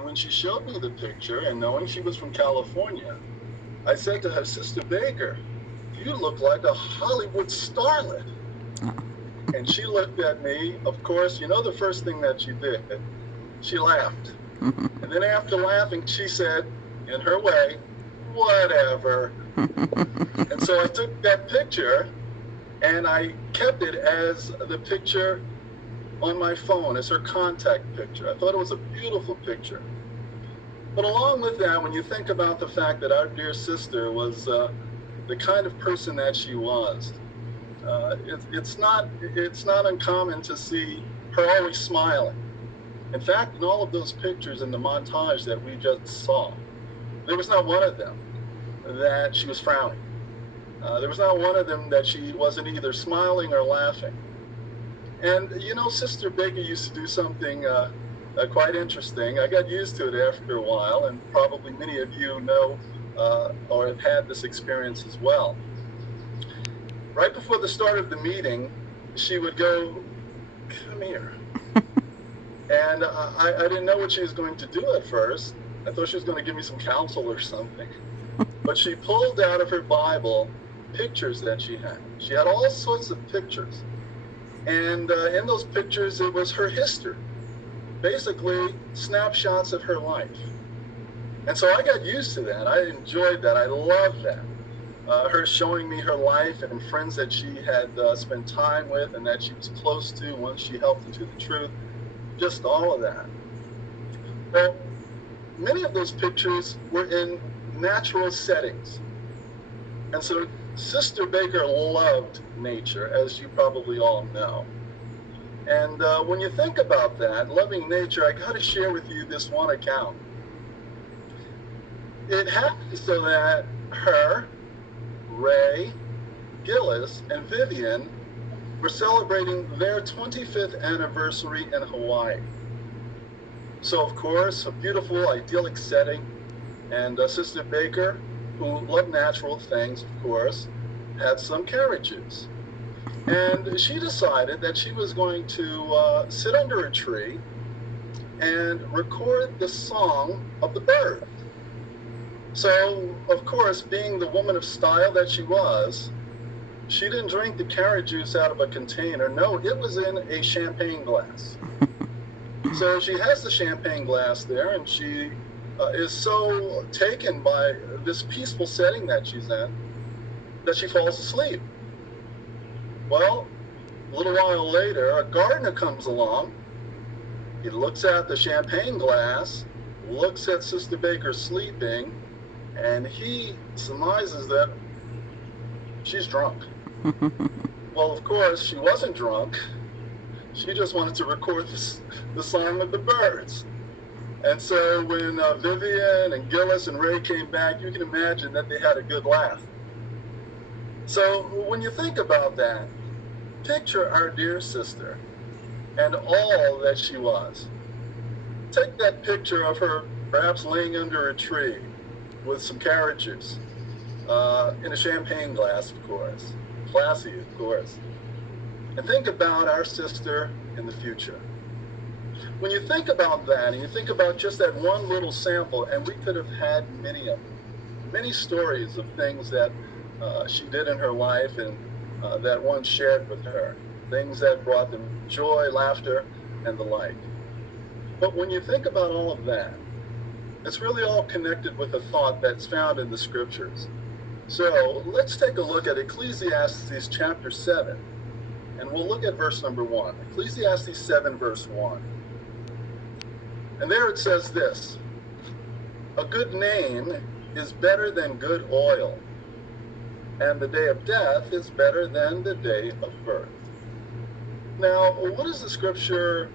And when she showed me the picture, and knowing she was from California, I said to her, Sister Baker, you look like a Hollywood starlet. And she looked at me, of course, you know the first thing that she did? She laughed. And then after laughing, she said, in her way, whatever. And so I took that picture and I kept it as the picture on my phone, as her contact picture. I thought it was a beautiful picture. But along with that, when you think about the fact that our dear sister was the kind of person that she was, it's not uncommon to see her always smiling. In fact, in all of those pictures in the montage that we just saw, there was not one of them that she was frowning. There was not one of them that she wasn't either smiling or laughing. And you know, Sister Baker used to do something quite interesting. I got used to it after a while, and probably many of you know or have had this experience as well. Right before the start of the meeting, she would go, come here. And I didn't know what she was going to do at first. I thought she was going to give me some counsel or something. But she pulled out of her Bible pictures that she had. She had all sorts of pictures. And in those pictures, it was her history. Basically, snapshots of her life. And so I got used to that. I enjoyed that. I loved that. Her showing me her life and friends that she had spent time with and that she was close to once she helped into the truth. Just all of that. Well, many of those pictures were in natural settings. And so Sister Baker loved nature, as you probably all know. And when you think about that, loving nature, I got to share with you this one account. It happened so that her, Ray, Gillis, and Vivian were celebrating their 25th anniversary in Hawaii. So, of course, a beautiful, idyllic setting. And Sister Baker, who loved natural things, of course, had some carriages. And she decided that she was going to sit under a tree and record the song of the bird. So, of course, being the woman of style that she was, she didn't drink the carrot juice out of a container. No, it was in a champagne glass. So she has the champagne glass there, and she is so taken by this peaceful setting that she's in that she falls asleep. Well, a little while later, a gardener comes along. He looks at the champagne glass, looks at Sister Baker sleeping, and he surmises that she's drunk. Well, of course, she wasn't drunk. She just wanted to record the song of the birds. And so when Vivian and Gillis and Ray came back, you can imagine that they had a good laugh. So when you think about that, picture our dear sister and all that she was. Take that picture of her perhaps laying under a tree with some carrot juice in a champagne glass, of course. Classy, of course. And think about our sister in the future. When you think about that, and you think about just that one little sample, and we could have had many of them, many stories of things that she did in her life and that one shared with her, things that brought them joy, laughter, and the like. But when you think about all of that, it's really all connected with a thought that's found in the scriptures. So let's take a look at Ecclesiastes chapter 7, and we'll look at verse number 1. Ecclesiastes 7, verse 1. And there it says this: a good name is better than good oil, and the day of death is better than the day of birth. Now, what does the scripture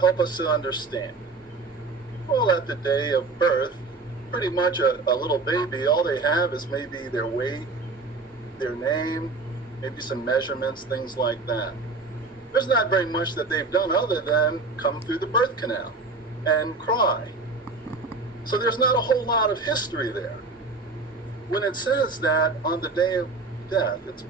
help us to understand? Well, at the day of birth, pretty much a little baby, all they have is maybe their weight, their name, maybe some measurements, things like that. There's not very much that they've done other than come through the birth canal and cry. So there's not a whole lot of history there. When it says that on the day of death, it's